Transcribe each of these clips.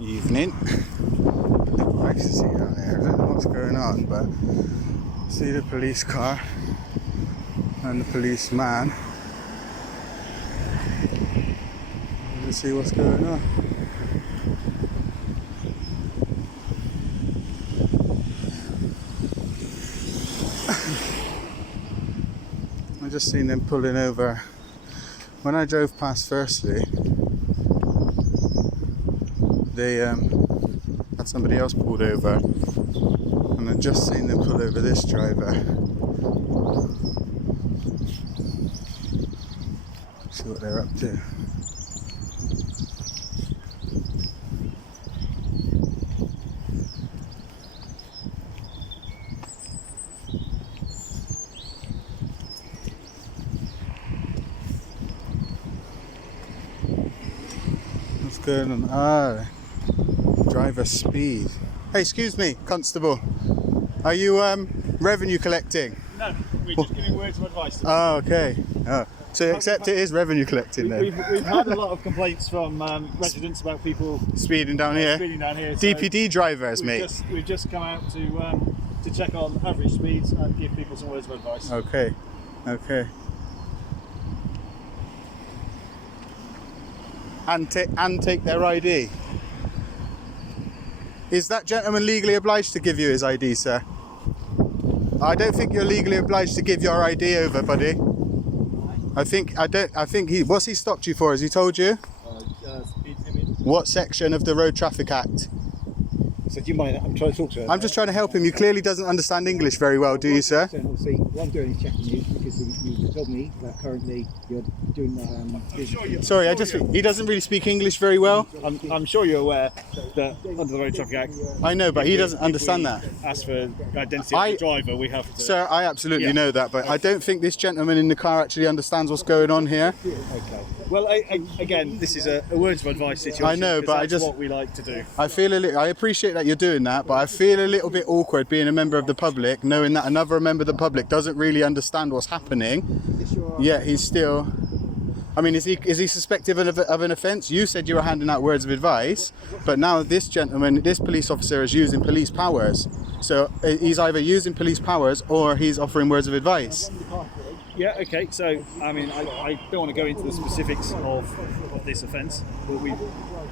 Evening. I can see down there. I don't know what's going on, but see the police car and the policeman. Let's see what's going on. I just seen them pulling over. When I drove past firstly, they had somebody else pulled over, and I just seen them pull over this driver. See what they're up to. What's going on? Driver speed. Hey, excuse me, constable. Are you revenue collecting? No, we're just giving words of advice. Oh, okay. Oh. So except it is revenue collecting then. We've had a lot of complaints from residents about people Speeding down here. speeding down here. So DPD drivers, mate. we've just come out to check on average speeds and give people some words of advice. Okay. Okay. And take their ID. Is that gentleman legally obliged to give you his ID, sir? I don't think you're legally obliged to give your ID over, buddy. I think what's he stopped you for? Has he told you? Speed limit. What section of the Road Traffic Act? So do you mind? I'm trying to talk to her. I'm just trying to help him. You clearly doesn't understand English very well, do you, sir? So obviously, what I'm doing is checking you because you told me that currently you're doing. Sorry, he doesn't really speak English very well. I'm sure you're aware that under the Road Traffic Act, I know, but he doesn't understand if that. we ask for identity of the driver, we have to. Sir, I absolutely Yeah. know that, but I don't think this gentleman in the car actually understands what's going on here. Okay. Well, again, this is a words of advice situation. I know, but that's I just- what we like to do. I appreciate that you're doing that, but I feel a little bit awkward being a member of the public, knowing that another member of the public doesn't really understand what's happening. Yet he's still. I mean, is he suspected of an offence? You said you were handing out words of advice, but now this gentleman, this police officer, is using police powers. So he's either using police powers or he's offering words of advice. Yeah, okay, so, I mean, I don't want to go into the specifics of this offence, but we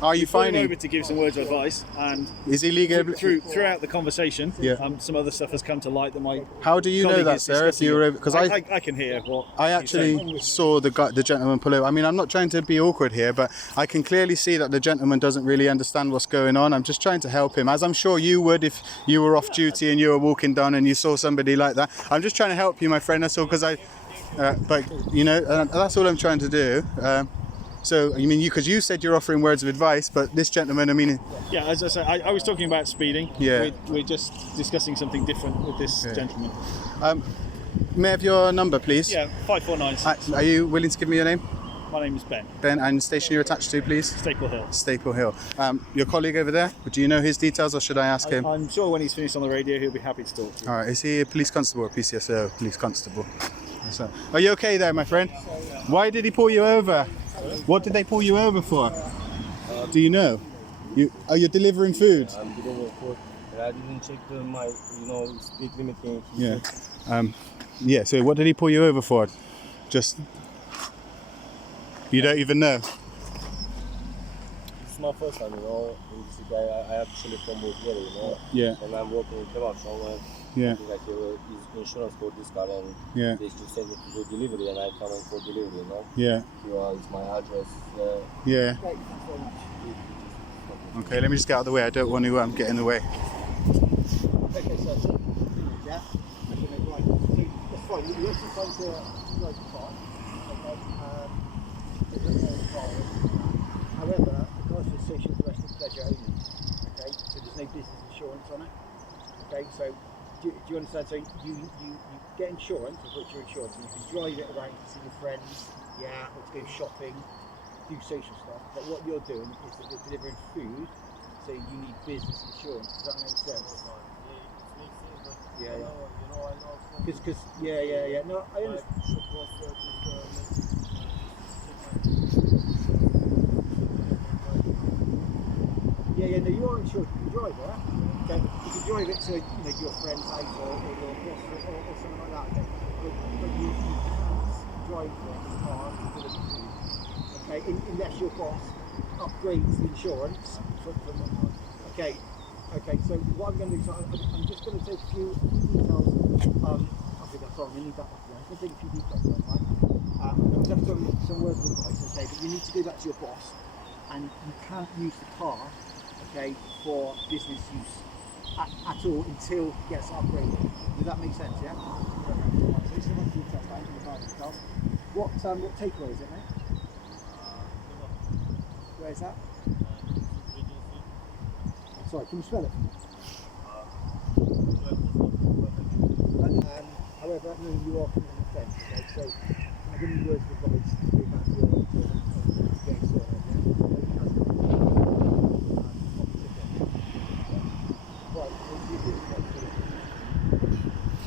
Are you pulled him finding? over to give some words of advice, and Is he legal? throughout the conversation, Yeah. some other stuff has come to light that my How do you know colleague that, is sir? If discussing you were, it. because I can hear what I he's saying. actually saw the gentleman pull over. I mean, I'm not trying to be awkward here, but I can clearly see that the gentleman doesn't really understand what's going on. I'm just trying to help him, as I'm sure you would if you were off duty and you were walking down and you saw somebody like that. I'm just trying to help you, my friend. That's all, because but you know, that's all I'm trying to do. So, I mean, because you said you're offering words of advice, but this gentleman, I mean, Yeah, as I say, I was talking about speeding. Yeah. We're just discussing something different with this gentleman. may I have your number, please? Yeah, 5496. Are you willing to give me your name? My name is Ben, Ben, and station you're attached to, please? Staple Hill. Staple Hill. Your colleague over there, do you know his details, or should I ask him? I'm sure when he's finished on the radio, he'll be happy to talk to you. All right, is he a police constable or PCSO? Police constable. So, are you okay there, my friend? Why did he pull you over? What did they pull you over for? Do you know? Are you delivering food? I'm delivering food. I didn't check my, speed limit. Yeah. Yeah. So, what did he pull you over for? Just. You don't even know. It's my first time, This guy, I actually from Bulgaria, Yeah. And I'm working in kebab shop. Yeah. Like his insurance for this car, and Yeah. they should send me to do delivery, and I come in for delivery, Yeah. Here is my address. Yeah. Okay. Let me just get out of the way. I don't want to get in the way. Okay, so yeah. Okay, right. So that's fine. You actually find the right car. Okay. However, the car's for social domestic pleasure only. Okay, so there's no business insurance on it. Okay, so do you understand? So you get insurance, of which your insurance, and you can drive it around to see your friends, or to go shopping, do social stuff. But what you're doing is that you're delivering food, so you need business insurance. Does that make sense? Yeah. Because yeah. No, I understand. Yeah, Yeah, no, you are insured. You can drive it. Okay, you can drive it to your friend's house or your boss or something like that. Okay, but you can't drive the car until it's approved. Okay, unless your boss upgrades the insurance from okay. Okay, so what I'm going to do, so I'm just going to take a few details. I think that's all. We need that one. I'm going to take a few details, right? I'm going to have some words of advice, okay? But you need to go back to your boss, and you can't use the car, okay, for business use at all until it gets upgraded. Does that make sense? Yeah. Right, so this is the details. What takeaway is it, mate? Where is that? Sorry, can you spell it? However, no, you are committing an offence, okay? So, I'm giving you words of advice to go back to your getting sorted,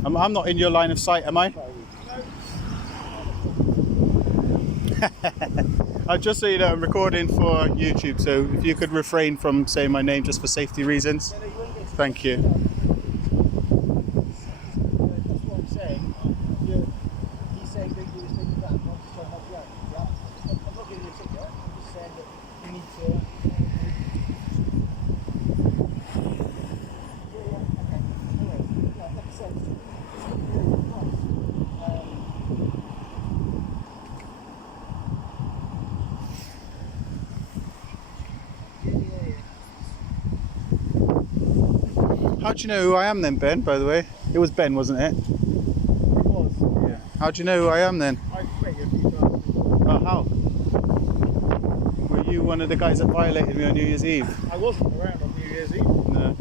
yeah? I'm not in your line of sight, am I? Just so you know, I'm recording for YouTube, so if you could refrain from saying my name just for safety reasons. Thank you. That's what I'm saying. He's saying that you were thinking that, I'm just trying to help you out. Yeah? I'm not giving you a ticket, I'm just saying that you need to... okay. Anyway, like I said, it's going to be really nice. How do you know who I am then, Ben, by the way? It was Ben, wasn't it? It was. Yeah. How do you know who I am then? I've met you a few times before. How? Were you one of the guys that violated me on New Year's Eve? I wasn't around on New Year's Eve. No.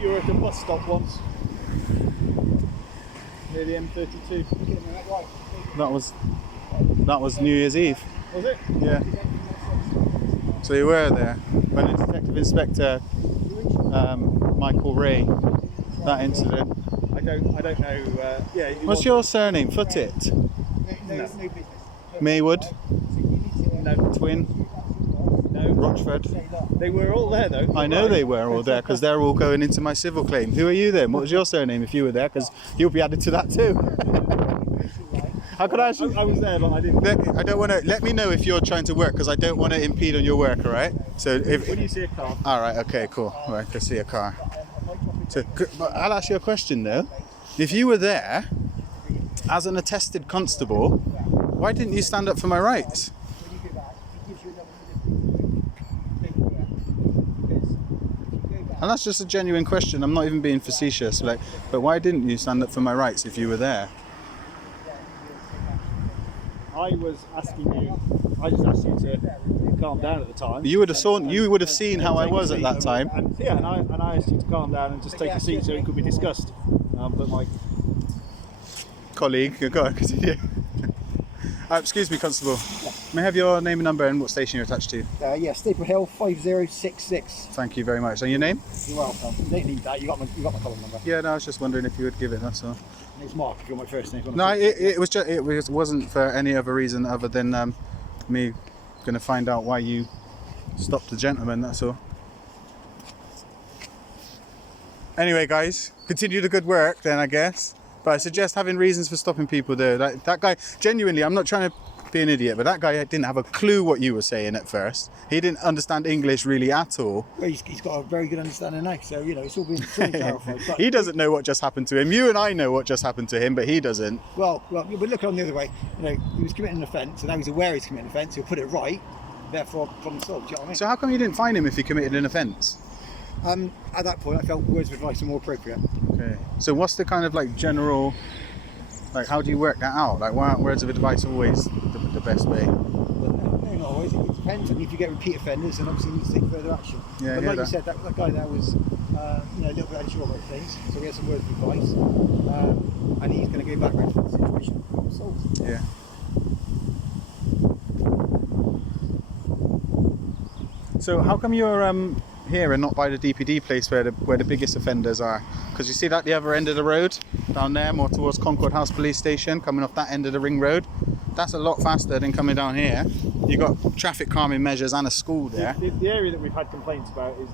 You were at a bus stop once near the M32. That was New Year's Eve. Was it? Yeah. So you were there when the Detective Inspector Michael Ray, that incident. I don't know. Yeah. What's your surname? Foot it. No business. Maywood. No. Twin. No. Rochford. They were all there though. I know they were all there because they're all going into my civil claim. Who are you then? What was your surname if you were there? Because you'll be added to that too. How could I actually? I was there, but I didn't. I don't want to. Let me know if you're trying to work because I don't want to impede on your work. All right. So if. When you see a car. All right. Okay. Cool. All right. I see a car. So but I'll ask you a question though. If you were there as an attested constable, why didn't you stand up for my rights? And that's just a genuine question. I'm not even being facetious. Like, but why didn't you stand up for my rights if you were there? I was asking you. I just asked you to calm down at the time. You would have seen how I was at that time. And I asked you to calm down and just take a seat so it could be discussed. But my Colleague, go on, continue. Excuse me, Constable. May I have your name and number and what station you're attached to? Yeah, Staple Hill 5066. Thank you very much. And your name? You're welcome. You don't need that. You got my column number. Yeah, no, I was just wondering if you would give it. That's all. It's Mark. If you're my first name. No, it wasn't for any other reason other than me going to find out why you stopped the gentleman. That's all. Anyway, guys, continue the good work then, I guess. But I suggest having reasons for stopping people there. That guy, genuinely, I'm not trying to be an idiot, but that guy didn't have a clue what you were saying at first. He didn't understand English really at all. Well, he's got a very good understanding now, so it's all been clarified. But He doesn't know what just happened to him. You and I know what just happened to him, but he doesn't. well, we look on the other way. He was committing an offence, and now he's aware he's committing an offence. He'll put it right. Therefore, problem solved. Do you know what I mean? So how come you didn't find him if he committed an offence? At that point, I felt words of advice were more appropriate. Okay. So what's the kind of general, how do you work that out? Why aren't words of advice always the best way? No, not always. It depends. And if you get repeat offenders, then obviously you need to take further action. Yeah, but yeah, like you said, that guy there was a little bit unsure about things, so we had some words of advice, and he's going to go back around to the situation. Problem solved. Yeah. So how come you're here and not by the DPD place where the biggest offenders are? Because you see that the other end of the road down there, more towards Concord House Police Station, coming off that end of the ring road. that's a lot faster than coming down here. You got traffic calming measures and a school there. The area that we've had complaints about is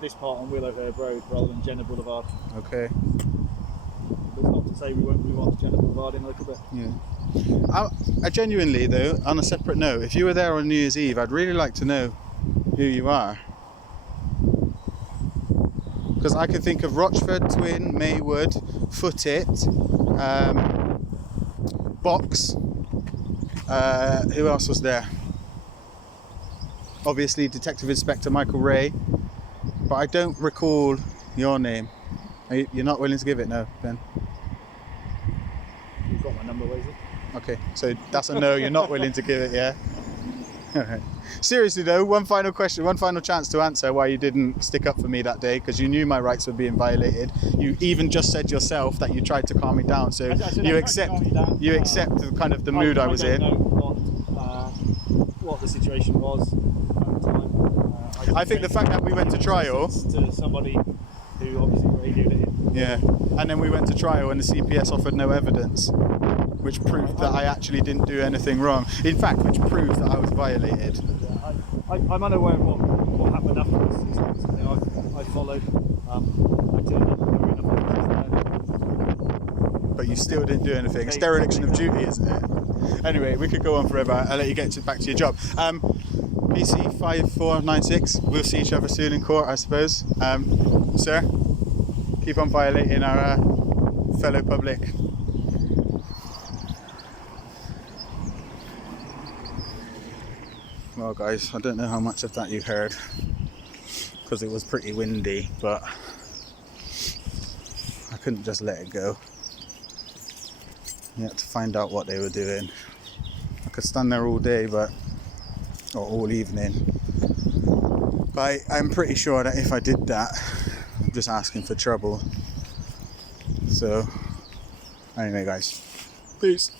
this part on Willowherb Road rather than Jenner Boulevard. Okay. That's not to say we won't move on to Jenner Boulevard in a little bit. Yeah. I genuinely though, on a separate note, if you were there on New Year's Eve, I'd really like to know who you are. Because I could think of Rochford, Twin, Maywood, Footit, Box. Who else was there? Obviously Detective Inspector Michael Ray, but I don't recall your name. You're not willing to give it, no, Ben? You've got my number, Wesley. Okay, so that's a no, you're not willing to give it, yeah? Alright. Seriously though, one final question, one final chance to answer why you didn't stick up for me that day, because you knew my rights were being violated. You even just said yourself that you tried to calm me down, so I said you I tried to accept calm you down. you accept the kind of the mood I was don't in. know what the situation was at the time. I think the fact that we went to trial, to somebody who obviously radioed it in. yeah, and then we went to trial and the CPS offered no evidence, which proved that I actually didn't do anything wrong. In fact, which proves that I was violated. I'm unaware of what happened afterwards. It's not something I've followed. I turned up, there were enough officers there. But you still didn't do anything. It's dereliction of duty, isn't it? Anyway, we could go on forever. I'll let you get back to your job. BC 5496. We'll see each other soon in court, I suppose. Sir, keep on violating our fellow public. Well guys, I don't know how much of that you heard because it was pretty windy, but I couldn't just let it go. You had to find out what they were doing. I could stand there all day, or all evening. But I'm pretty sure that if I did that, I'm just asking for trouble. So, anyway guys, peace.